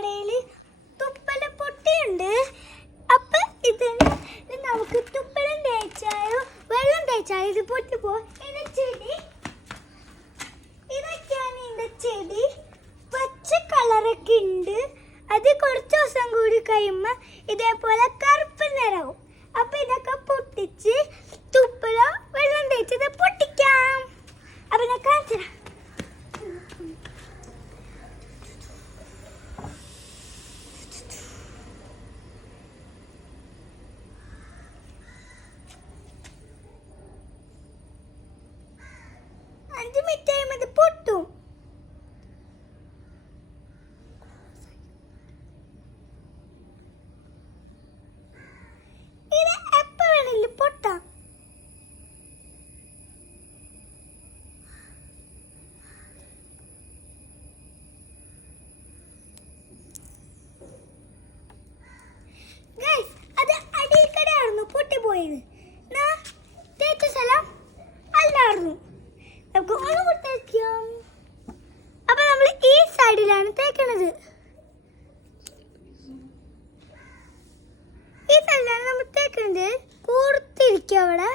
കടയിൽ തുപ്പല പൊട്ടിയുണ്ട്. അപ്പൊ ഇതിന് നമുക്ക് തുപ്പലം തേച്ചായോ വെള്ളം തേച്ചായോ ഇത് പൊട്ടിപ്പോ. ഇതൊക്കെയാണ് ഇതിന്റെ ചെടി. പച്ച കളറൊക്കെ ഉണ്ട്. അത് കുറച്ച് ദിവസം കൂടി കഴിയുമ്പോൾ ഇതേപോലെ കറുപ്പ് നിറവും. അപ്പൊ ഇതൊക്കെ പൊട്ടിച്ച് തുപ്പലം വെള്ളം തേച്ചത് പൊട്ടിക്കാം. അപ്പൊ ഞാൻ കാണിച്ചു തരാം. അഞ്ച് മിനിറ്റ് കഴിയുമ്പോൾ ഇത് പൊട്ടും. ഇത് എപ്പോ വേണമെങ്കിലും പൊട്ടാം. ഗൈസ്, അത് അടിയിൽ കടയായിരുന്നു പൊട്ടിപ്പോയത്. തേച്ച സ്ഥലം അല്ലായിരുന്നു. നമുക്ക് ഒന്നുകൂടി തേക്കാം. അപ്പൊ നമ്മൾ ഈ സൈഡിലാണ് തേക്കണത്. ഈ സൈഡിലാണ് നമ്മൾ തേക്കുന്നത്. കൂർത്തിരിക്കും അവിടെ.